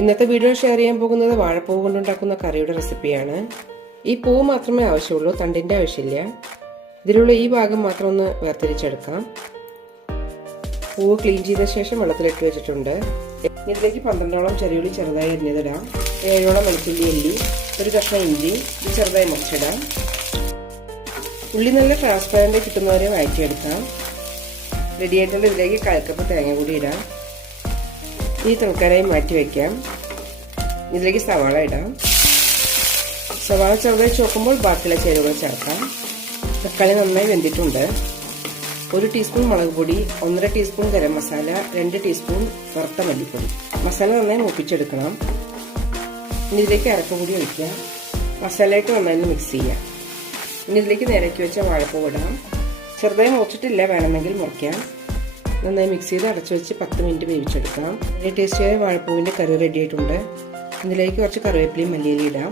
ഇന്നത്തെ video share ചെയ്യാൻ പോകുന്നത് വാഴപ്പൂവ് കൊണ്ടുണ്ടാക്കുന്ന കറിയുടെ റെസിപ്പിയാണ്. ഈ പൂവ് മാത്രമേ ആവശ്യമുള്ളൂ, തണ്ടിന്റെ ആവശ്യമില്ല. ഇതിലുള്ള ഈ ഭാഗം മാത്രം ഒന്ന് വേർതിരിച്ചെടുക്കാം. പൂവ് ക്ലീൻ ചെയ്ത ശേഷം വെള്ളത്തിലിട്ട് വെച്ചിട്ടുണ്ട്. ഇതിലേക്ക് 12ഓളം ചെറിയുള്ളി ചെറുതായി അരിഞ്ഞതിടാം, 7ഓളം വെളുത്തുള്ളി അല്ലി, ഒരു കഷ്ണം ഇഞ്ചി ചെറുതായി മുറിച്ചിടാം. ഉള്ളി നല്ല ട്രാൻസ്പെറന്റ് കിട്ടുന്നവരെ വഴറ്റിയെടുക്കാം. റെഡി ആയിട്ടുണ്ട്. ഇതിലേക്ക് 1/4 കപ്പ് തേങ്ങ കൂടി ഇടാം. ഈ തൽക്കാലമായി മാറ്റി വയ്ക്കാം. ഇതിലേക്ക് സവാള ഇടാം. സവാള ചെറുതായി ചോക്കുമ്പോൾ ബാക്കിയുള്ള ചേരുവകൾ ചേർക്കാം. തക്കാളി നന്നായി വെന്തിട്ടുണ്ട്. 1 ടീസ്പൂൺ മുളക് പൊടി, 1.5 ടീസ്പൂൺ ഗരം മസാല, 2 ടീസ്പൂൺ വറുത്ത മല്ലിപ്പൊടി. മസാല നന്നായി മൂപ്പിച്ചെടുക്കണം. ഇനി ഇതിലേക്ക് അരപ്പുപൊടി ഒഴിക്കാം. മസാലയിട്ട് നന്നായി മിക്സ് ചെയ്യാം. ഇനി ഇതിലേക്ക് നേരക്കി വെച്ച വാഴപ്പൂവ് ഇടാം. ചെറുതായി മുറിച്ചിട്ടില്ല, വേണമെങ്കിൽ മുറിക്കാം. നന്നായി മിക്സ് ചെയ്ത് അടച്ചു വെച്ച് 10 മിനിറ്റ് വേവിച്ചെടുക്കാം. ടേസ്റ്റിയായ വാഴപ്പൂവിൻ്റെ കറി റെഡി ആയിട്ടുണ്ട്. ഇതിലേക്ക് കുറച്ച് കറിവേപ്പിലയും മല്ലിയിലയും ഇടാം.